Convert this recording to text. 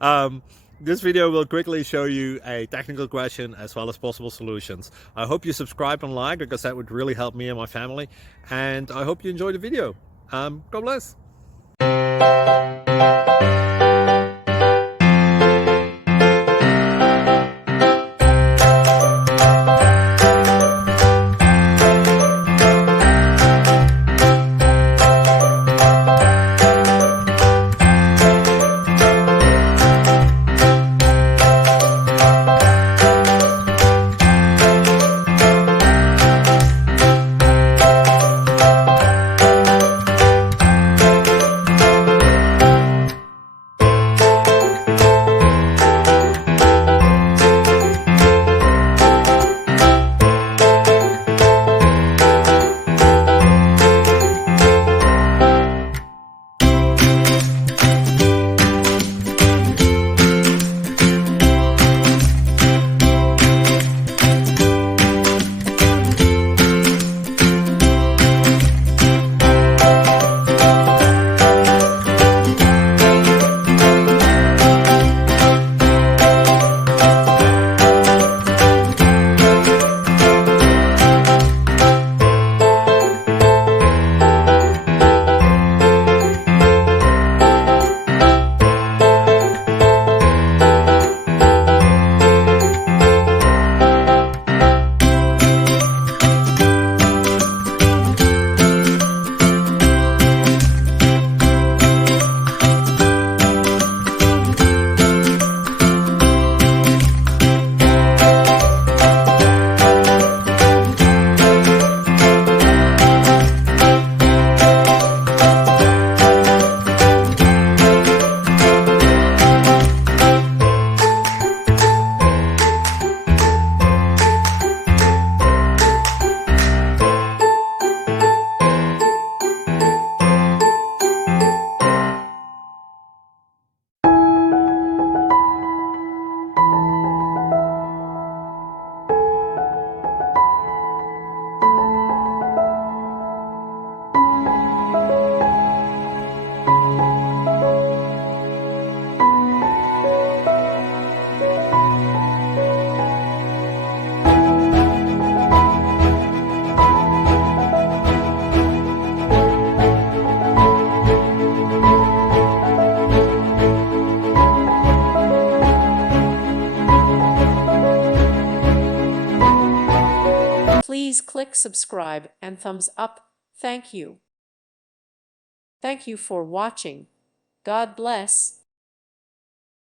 um, this video will quickly show you a technical question as well as possible solutions. I hope you subscribe and like because that would really help me and my family. And I hope you enjoy the video. God bless. Please click subscribe and thumbs up. Thank you. Thank you for watching. God bless.